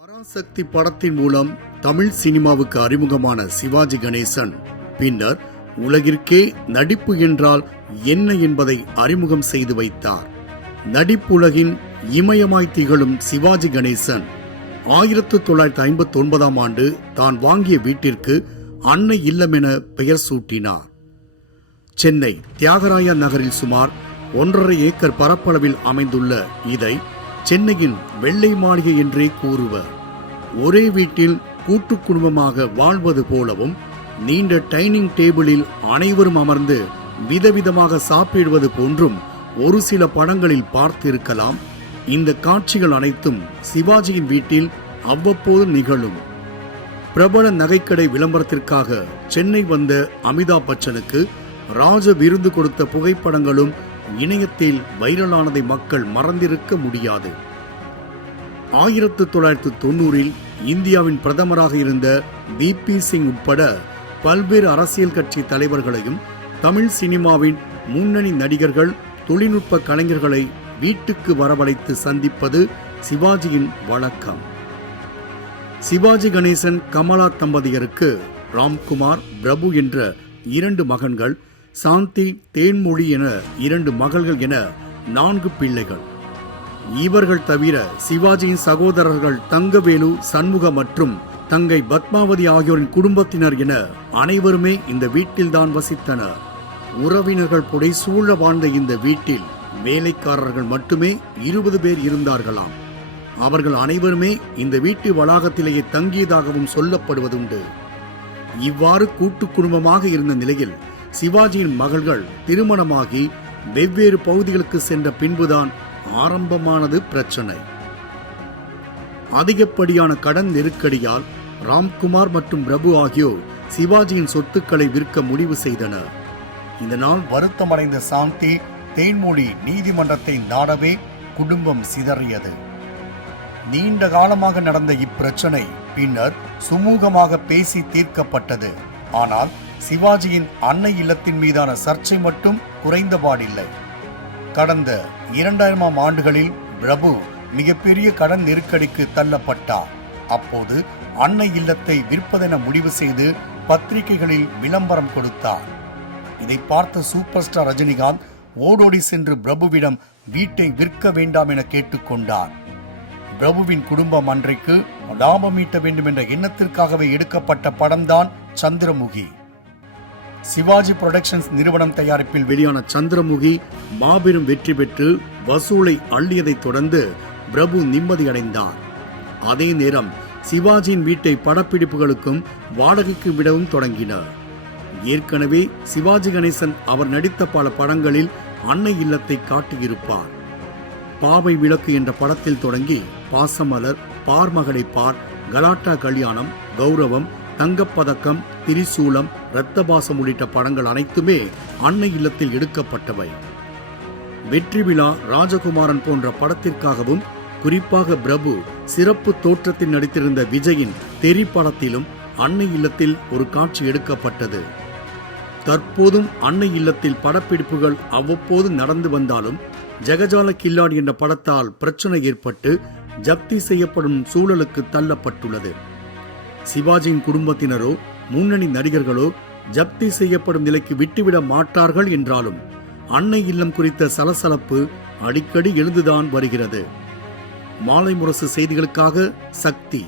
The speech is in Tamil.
பராசக்தி படத்தின் மூலம் தமிழ் சினிமாவுக்கு அறிமுகமான சிவாஜி கணேசன். பின்னர் உலகிற்கே நடிப்பு என்றால் என்ன என்பதை அறிமுகம் செய்து வைத்தார். நடிப்புலகின் இமயமாய் திகழும் சிவாஜி கணேசன் ஆயிரத்து தொள்ளாயிரத்தி ஐம்பத்தி ஒன்பதாம் ஆண்டு தான் வாங்கிய வீட்டிற்கு அன்னை இல்லம் என பெயர் சூட்டினார். சென்னை தியாகராய நகரில் சுமார் ஒன்றரை ஏக்கர் பரப்பளவில் அமைந்துள்ள இதை சென்னையின் வெள்ளை மாளிகை என்றே கூறுவர். ஒரே வீட்டில் கூட்டு குடும்பமாக வாழ்வது போலவும் நீண்ட டைனிங் டேபிளில் அனைவரும் அமர்ந்து விதவிதமாக சாப்பிடுவது போன்றும் ஒரு சில படங்களில் பார்த்திருக்கலாம். இந்த காட்சிகள் அனைத்தும் சிவாஜியின் வீட்டில் அவ்வப்போது நிகழும். பிரபல நகைக்கடை விளம்பரத்திற்காக சென்னை வந்த அமிதாப் பச்சனுக்கு ராஜ விருந்து கொடுத்த புகைப்படங்களும் இணையத்தில் வைரலானதை மக்கள் மறந்திருக்க முடியாது. ஆயிரத்து தொள்ளாயிரத்து தொண்ணூறில் இந்தியாவின் பிரதமராக இருந்த வி பி சிங் உட்பட பல்வேறு அரசியல் கட்சி தலைவர்களையும் தமிழ் சினிமாவின் முன்னணி நடிகர்கள் தொழில்நுட்ப கலைஞர்களை வீட்டுக்கு வரவழைத்து சந்திப்பது சிவாஜியின் வழக்கம். சிவாஜி கணேசன் கமலா தம்பதியருக்கு ராம்குமார் பிரபு என்ற இரண்டு மகன்கள் சாந்தி தேன்மொழி என இரண்டு மகள்கள் என நான்கு பிள்ளைகள். இவர்கள் தவிர சிவாஜியின் சகோதரர்கள் தங்கவேலு சண்முக மற்றும் தங்கை பத்மாவதி ஆகியோரின் குடும்பத்தினர் என அனைவருமே இந்த வீட்டில்தான் வசித்தனர். உறவினர்கள் புடை சூழ வாழ்ந்த இந்த வீட்டில் வேலைக்காரர்கள் மட்டுமே இருபது பேர் இருந்தார்களாம். அவர்கள் அனைவருமே இந்த வீட்டு வளாகத்திலேயே தங்கியதாகவும் சொல்லப்படுவதுண்டு. இவ்வாறு கூட்டு குடும்பமாக இருந்த நிலையில் சிவாஜியின் மகள்கள் திருமணமாகி வெவ்வேறு பகுதிகளுக்கு சென்ற பின்புதான் ஆரம்பமானது பிரச்சனை. அதிகப்படியான கடன் நெருக்கடியால் ராம்குமார் மற்றும் பிரபு ஆகியோர் சிவாஜியின் சொத்துக்களை விற்க முடிவு செய்தனர். இதனால் வருத்தமடைந்த சாந்தி தேன்மொழி நீதிமன்றத்தை நாடவே குடும்பம் சிதறியது. நீண்ட காலமாக நடந்த இப்பிரச்சனை பின்னர் சுமூகமாக பேசி தீர்க்கப்பட்டது. ஆனால் சிவாஜியின் அன்னை இல்லத்தின் மீதான சர்ச்சை மட்டும் குறைந்தபாடில்லை. கடந்த இரண்டாயிரமாம் ஆண்டுகளில் பிரபு மிகப்பெரிய கடன் நெருக்கடிக்கு தள்ளப்பட்டார். அப்போது அன்னை இல்லத்தை விற்பதென முடிவு செய்து பத்திரிகைகளில் விளம்பரம் கொடுத்தார். இதை பார்த்த சூப்பர் ஸ்டார் ரஜினிகாந்த் ஓடோடி சென்று பிரபுவிடம் வீட்டை விற்க வேண்டாம் என கேட்டுக்கொண்டார். பிரபுவின் குடும்பம் அன்றைக்கு லாபம் ஈட்ட வேண்டும் என்ற எண்ணத்திற்காகவே எடுக்கப்பட்ட படம்தான் சந்திரமுகி. சிவாஜி புரொடக்ஷன்ஸ் நிறுவனம் தயாரிப்பில் வெளியான சந்திரமுகி மாபெரும் வெற்றி பெற்று வசூலை அள்ளியதைத் தொடர்ந்து பிரபு நிம்மதியடைந்தார் அதே நேரம் சிவாஜியின் வீட்டை படப்பிடிப்புகளுக்கும் வாடகைக்கு விடவும் தொடங்கினார். ஏற்கனவே சிவாஜி கணேசன் அவர் நடித்த பல படங்களில் அன்னை இல்லத்தை காட்டியிருப்பார். பாவை விளக்கு என்ற படத்தில் தொடங்கி பாசமலர் பார்மகளை பார் கலாட்டா கல்யாணம் கௌரவம் தங்கப்பதக்கம் திரிசூலம் இரத்தபாசம் உள்ளிட்ட படங்கள் அனைத்துமே அன்னை இல்லத்தில் எடுக்கப்பட்டவை. வெற்றி விழா ராஜகுமாரன் போன்ற படத்திற்காகவும் குறிப்பாக பிரபு சிறப்பு தோற்றத்தில் நடித்திருந்த விஜயின் தெரி படத்திலும் அன்னை இல்லத்தில் ஒரு காட்சி எடுக்கப்பட்டது. தற்போதும் அன்னை இல்லத்தில் படப்பிடிப்புகள் அவ்வப்போது நடந்து வந்தாலும் ஜெகஜால கில்லாடி என்ற படத்தால் பிரச்சனை ஏற்பட்டு ஜப்தி செய்யப்படும் சூழலுக்கு தள்ளப்பட்டுள்ளது. சிவாஜியின் குடும்பத்தினரோ முன்னணி நடிகர்களோ ஜப்தி செய்யப்படும் நிலைக்கு விட்டுவிட மாட்டார்கள் என்றாலும் அன்னை இல்லம் குறித்த சலசலப்பு அடிக்கடி எழுந்துதான் வருகிறது. மாலை முரசு செய்திகளுக்காக சக்தி.